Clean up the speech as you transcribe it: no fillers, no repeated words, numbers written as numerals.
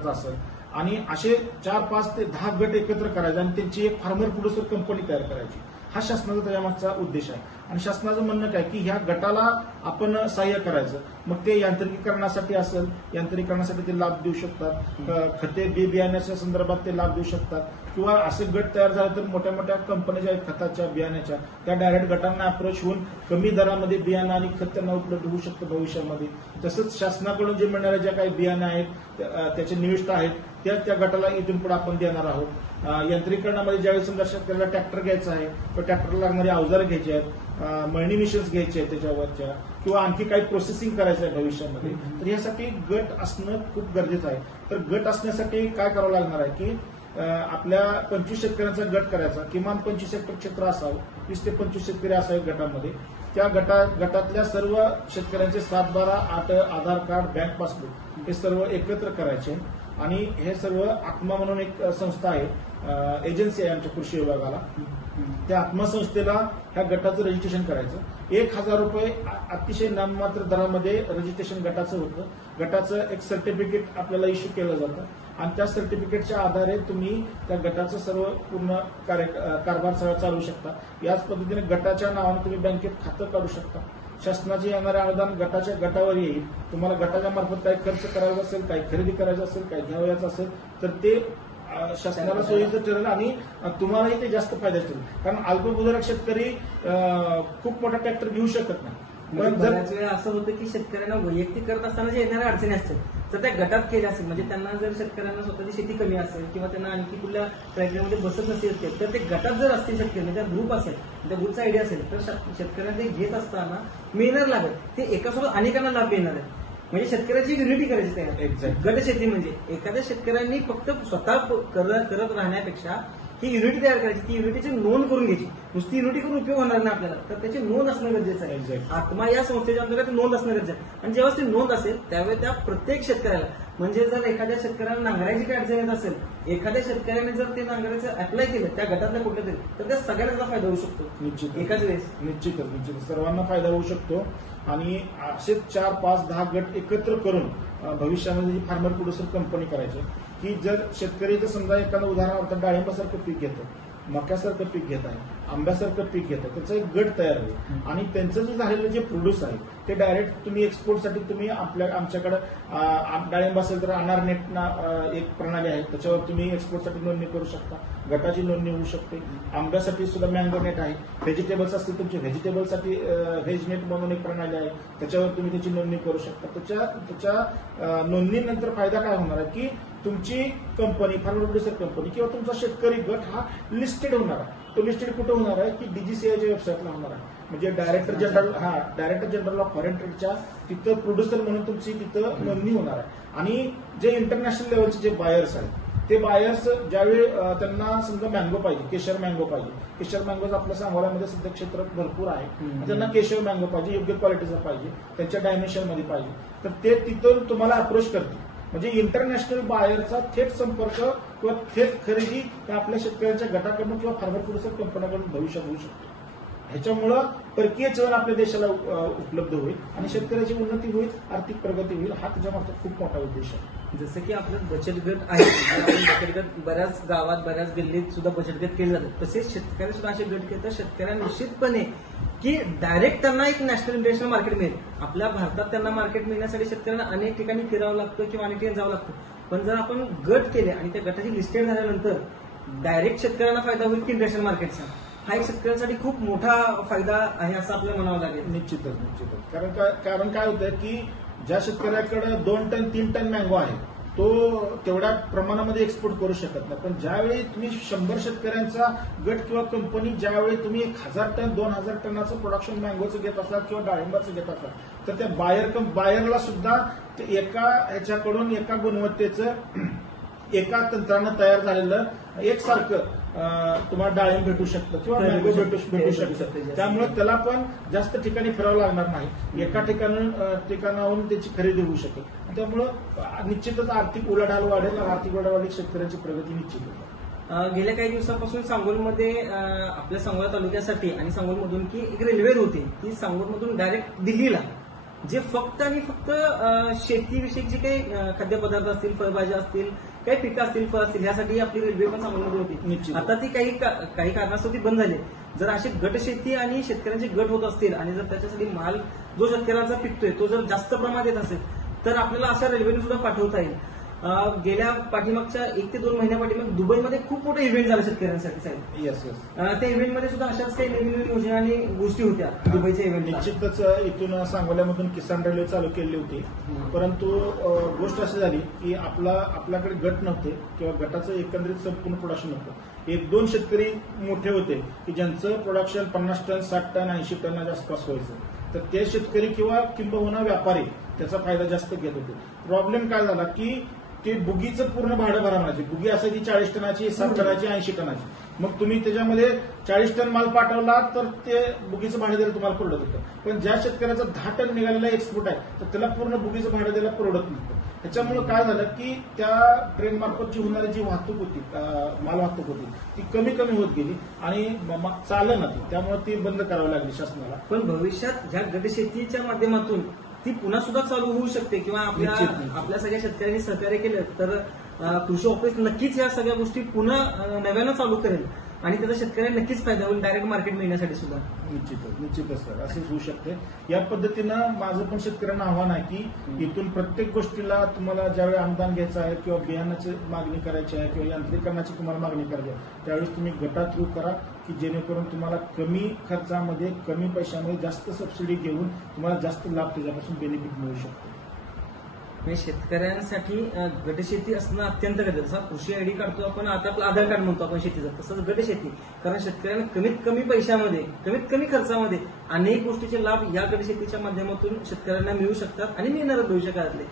गटाचा असेल आणि असे 4, 5 ते 10 गट एकत्र करायचे आणि त्यांची एक फार्मर प्रोड्युसर कंपनी तयार करायची. हा शासनाचा त्याच्यामागचा उद्देश आहे. आणि शासनाचं म्हणणं काय की ह्या गटाला आपण सहाय्य करायचं. मग ते यांत्रिकीकरणासाठी असेल, यांत्रिकीकरणासाठी ते लाभ देऊ शकतात, खते बी बियाण्याच्या संदर्भात ते लाभ देऊ शकतात, किंवा असे गट तयार झाले तर मोठ्या मोठ्या कंपन्या ज्या आहेत खताच्या बियाण्याच्या त्या डायरेक्ट गटांना अप्रोच होऊन कमी दरामध्ये बियाणं आणि खत त्यांना उपलब्ध होऊ शकतं भविष्यामध्ये. तसंच शासनाकडून जे मिळणाऱ्या ज्या काही बियाणं आहेत त्याचे निविष्ठा आहेत त्या गटाला इथून पुढे आपण देणार आहोत. यांत्रिकीकरणामध्ये ज्यावेळी समजा शेतकऱ्याला ट्रॅक्टर घ्यायचा आहे तर ट्रॅक्टरला लागणारी अवजारं घ्यायची आहेत, मळणी मिशन्स घ्यायचे आहेत त्याच्यावरच्या, किंवा आणखी काही प्रोसेसिंग करायचं आहे भविष्यामध्ये, तर यासाठी गट असणं खूप गरजेचं आहे. तर गट असण्यासाठी काय करावं लागणार आहे की आपल्या 25 शेतकऱ्यांचा गट करायचा, किमान 25 हेक्टर क्षेत्र असावं, 20 ते 25 शेतकरी असावे गटामध्ये. त्या गटातल्या सर्व शेतकऱ्यांचे 7, 12, 8 आधार कार्ड, बँक पासबुक हे सर्व एकत्र करायचे. आणि हे सर्व आत्मा म्हणून एक संस्था आहे, एजन्सी आहे आमच्या कृषी विभागाला, त्या आत्मा संस्थेला ह्या गटाचं रजिस्ट्रेशन करायचं. 1000 रुपये अतिशय नाममात्र दरामध्ये रजिस्ट्रेशन गटाचं होतं. गटाचं एक सर्टिफिकेट आपल्याला इश्यू केलं जातं आणि त्या सर्टिफिकेटच्या आधारे तुम्ही त्या गटाचं सर्व पूर्ण कारभार सगळं चालवू शकता. याच पद्धतीने गटाच्या नावाने तुम्ही बँकेत खातं काढू शकता. शासनाचे येणारे अनुदान गटाच्या गटावर येईल. तुम्हाला गटाच्या मार्फत काही खर्च करायचा असेल, काही खरेदी करायचं असेल, काही घ्यावयाचं असेल तर ते शासनाला सोयीचं ठरेल आणि तुम्हालाही ते जास्त फायद्याचं ठरेल. कारण अल्पभूधारक शेतकरी खूप मोठा ट्रॅक्टर घेऊ शकत नाही. पण बऱ्याच वेळा असं होतं की शेतकऱ्यांना वैयक्तिक करत असताना जे येणाऱ्या अडचणी असतील तर त्या गटात केल्या असेल, म्हणजे त्यांना जर शेतकऱ्यांना स्वतःची शेती कमी असेल किंवा त्यांना आणखी कुठल्या ट्रॅक्टरमध्ये बसत नसेल तर ते गटात जर असतील शेतकरी, म्हणजे ग्रुप असेल, त्या ग्रुपचा आयडिया असेल तर शेतकऱ्यांना ते घेत असताना मिळणार लागत ते एकासोबत अनेकांना लाभ मिळणार आहे. म्हणजे शेतकऱ्याची युनिटी करायची तयार. गट शेती म्हणजे एखाद्या शेतकऱ्यांनी फक्त स्वतः करत राहण्यापेक्षा ही युनिटी तयार करायची, ती युनिटीची नोंद करून घ्यायची. नुसती युनिटी करून उपयोग होणार नाही आपल्याला, तर त्याची नोंद असणं गरजेचं आहे. आत्मा या संस्थेच्या अंतर्गत नोंद असणं गरजेचं आहे. आणि जेव्हा ती नोंद असेल त्यावेळी त्या प्रत्येक शेतकऱ्याला, म्हणजे जर एखाद्या शेतकऱ्याला नांगरायची काय अडचण येत असेल, एखाद्या शेतकऱ्याने जर ते नांगरायचं अप्लाय केलं त्या गटातल्या कुठल्या तरी, तर त्या सगळ्यांचा फायदा होऊ शकतो निश्चित एकाच वेळेस. निश्चितच सर्वांना फायदा होऊ शकतो. आणि असेच 4, 5, 10 गट एकत्र करून भविष्यामध्ये जी फार्मर प्रोड्युसर कंपनी करायची की जर शेतकरी जर समजा एखादं उदाहरणार्थ डाळिंबासारखं पीक घेतो, मक्यासारखं पीक घेत आहे, आंब्यासारखं पीक घेतं, त्याचा एक गट तयार होईल आणि त्यांचं जे झालेलं जे प्रोड्यूस आहे ते डायरेक्ट तुम्ही एक्सपोर्टसाठी तुम्ही आमच्याकडे डाळिंब असेल तर अनार नेट एक प्रणाली आहे, त्याच्यावर तुम्ही एक्सपोर्टसाठी नोंदणी करू शकता. गटाची नोंदणी होऊ शकते. आंब्यासाठी सुद्धा मँगो नेट आहे. व्हेजिटेबल्स असतील तुमचे व्हेजिटेबलसाठी व्हेज नेट म्हणून एक प्रणाली आहे, त्याच्यावर तुम्ही त्याची नोंदणी करू शकता. त्याच्या नोंदणीनंतर फायदा काय होणार आहे की तुमची कंपनी, फार्मर प्रोड्युसर कंपनी किंवा तुमचा शेतकरी गट हा लिस्टेड होणार आहे. तो लिस्टेड कुठे होणार आहे की डीजीसीआयच्या वेबसाईटला होणार आहे. म्हणजे डायरेक्टर जनरल ऑफ फॉरेन ट्रेडच्या तिथं प्रोड्युसर म्हणून तुमची तिथं नोंदणी होणार आहे. आणि जे इंटरनॅशनल लेवलचे जे बायर्स आहेत ते बायर्स ज्यावेळी त्यांना समजा मँगो पाहिजे, केशर मँगो पाहिजे, केशर मँगोज आपल्या सांगोल्यामध्ये सध्या क्षेत्र भरपूर आहे, त्यांना केशर मँगो पाहिजे, योग्य क्वालिटीचा पाहिजे, त्यांच्या डायमेन्शनमध्ये पाहिजे, तर ते तिथून तुम्हाला अप्रोच करतील. म्हणजे इंटरनॅशनल बायरचा थेट संपर्क किंवा थेट खरेदी आपल्या शेतकऱ्यांच्या गटाकडून किंवा फार्मर प्रोड्युसर कंपन्याकडून भविष्यात होऊ शकतो. ह्याच्यामुळं परकीय चलन आपल्या देशाला उपलब्ध होईल आणि शेतकऱ्याची उन्नती होईल, आर्थिक प्रगती होईल. हा त्याच्यामागचा खूप मोठा उद्देश आहे. जसं की आपलं बचत गट आहे, बचत गट बऱ्याच गावात बऱ्याच गल्लीत सुद्धा बचत गट केले जातात, तसेच शेतकरी सुद्धा असे गट केले तर शेतकऱ्यांना निश्चितपणे की डायरेक्ट त्यांना एक नॅशनल इंटरनॅशनल मार्केट मिळेल. आपल्या भारतात त्यांना मार्केट मिळण्यासाठी शेतकऱ्यांना अनेक ठिकाणी फिरावं लागतं किंवा अनेक ठिकाणी जावं लागतं. पण जर आपण गट केले आणि त्या गटाची लिस्टेड झाल्यानंतर डायरेक्ट शेतकऱ्यांना फायदा होईल की इंटरनॅशनल मार्केटचा, हा एक शेतकऱ्यांसाठी खूप मोठा फायदा आहे असं आपल्याला म्हणावं लागेल. निश्चितच. कारण काय होतं की ज्या शेतकऱ्याकडे 2 टन 3 टन मँगो आहे तो तेवढ्या प्रमाणामध्ये एक्सपोर्ट करू शकत नाही. पण ज्यावेळी तुम्ही 100 शेतकऱ्यांचा गट किंवा कंपनी ज्यावेळी तुम्ही 1000 टन 2000 टनाचं प्रोडक्शन मँगोचं घेत असाल किंवा डाळिंबाचं घेत असाल तर त्या बायरला सुद्धा एका ह्याच्याकडून एका गुणवत्तेचं एका तंत्रानं तयार झालेलं एकसारखं तुम्हाला डाळिंब भेटू शकतं किंवा मँगो भेटू शकतं. त्यामुळे त्याला पण जास्त ठिकाणी फिरावं लागणार नाही, एका ठिकाणाहून त्याची खरेदी होऊ शकेल. त्यामुळं निश्चितच आर्थिक उलाढाल वाढेल आणि आर्थिक उलाढाल वाढली शेतकऱ्यांची प्रगती निश्चित होईल. गेल्या काही दिवसापासून सांगोलमध्ये आपल्या सांगोला तालुक्यासाठी आणि सांगोलमधून की एक रेल्वे होती, ती सांगोलमधून डायरेक्ट दिल्लीला जे फक्त आणि फक्त शेतीविषयक जे काही खाद्यपदार्थ असतील, फळभाज्या असतील, काही पिकं असतील, फळ असतील, यासाठी आपली रेल्वे पण सामान्य होती. निश्चित. आता ती काही कारणास्तव ती बंद झाली. जर असे गट शेती आणि शेतकऱ्यांचे गट होत असतील आणि जर त्याच्यासाठी माल जो शेतकऱ्यांचा पिकतोय तो जर जास्त प्रमाणात येत असेल तर आपल्याला अशा रेल्वेने सुद्धा पाठवता येईल. गेल्या पाठीमागच्या 1 ते 2 महिन्या पाठीमाग दुबईमध्ये खूप मोठे इव्हेंट झाले शेतकऱ्यांसाठी साहेब. येस. त्या इव्हेंटमध्ये सुद्धा अशाच काही नवीन नवीन योजना आणि गोष्टी होत्या दुबईच्या इव्हेंटला. निश्चितच इथून सांगोल्यामधून किसान रेल्वे चालू केली होती. परंतु गोष्ट अशी झाली की आपल्याकडे गट नव्हते किंवा गटाचं एकंदरीत संपूर्ण प्रोडक्शन नव्हतं. 1-2 शेतकरी मोठे होते की ज्यांचं प्रोडक्शन 50 टन, 60 टन, 80 टनाच्या आसपास व्हायचं. तर ते शेतकरी किंवा किंबहुना व्यापारी त्याचा फायदा जास्त घेत होते. प्रॉब्लेम काय झाला की ते बुगीचं पूर्ण भाडं भरा म्हणायचे. बुगी असायची 40 टनाची, 60 टनाची, 80 टनाची. मग तुम्ही त्याच्यामध्ये 40 टन माल पाठवला तर ते बुगीचं भाडं द्यायला तुम्हाला परवडत होतं. पण ज्या शेतकऱ्याचा 10 टन निघालेला एक्सपोर्ट आहे तर त्याला पूर्ण बुगीचं भाडं द्यायला परवडत नव्हतं. त्याच्यामुळे काय झालं की त्या ट्रेन मार्फतची होणारी जी वाहतूक होती, माल वाहतूक होती, ती कमी कमी होत गेली आणि चाललं ना ती. त्यामुळे ती बंद करावी लागली शासनाला. पण भविष्यात ह्या गटशेतीच्या माध्यमातून ती पुन्हा सुद्धा चालू होऊ शकते किंवा आपल्या सगळ्या शेतकऱ्यांनी सहकार्य केलं तर कृषी ऑफिस नक्कीच या सगळ्या गोष्टी पुन्हा नव्यानं चालू करेल आणि त्याचा शेतकऱ्यांना नक्कीच फायदा होईल डायरेक्ट मार्केट मिळण्यासाठी सुद्धा. निश्चितच सर, असंच होऊ शकते. या पद्धतीनं माझं पण शेतकऱ्यांना आव्हान आहे की इथून प्रत्येक गोष्टीला तुम्हाला ज्यावेळी अनुदान घ्यायचं आहे किंवा बियाणाची मागणी करायची आहे किंवा यांत्रिकरणाची तुम्हाला मागणी करायची आहे त्यावेळेस तुम्ही गटा थ्रू करा की जेणेकरून तुम्हाला कमी खर्चामध्ये, कमी पैशामध्ये जास्त सबसिडी घेऊन तुम्हाला जास्त लाभ त्याच्यापासून बेनिफिट मिळू शकतो. शेतकऱ्यांसाठी गटशेती असणं अत्यंत गरजेचं. जसा कृषी आयडी काढतो आपण, आता आपलं आधार कार्ड म्हणतो आपण शेतीचं, तसंच गटशेती. कारण शेतकऱ्यांना कमीत कमी पैशामध्ये, कमीत कमी खर्चामध्ये अनेक गोष्टीचे लाभ या गटशेतीच्या माध्यमातून शेतकऱ्यांना मिळू शकतात आणि मिळणारच भविष्य काळातले.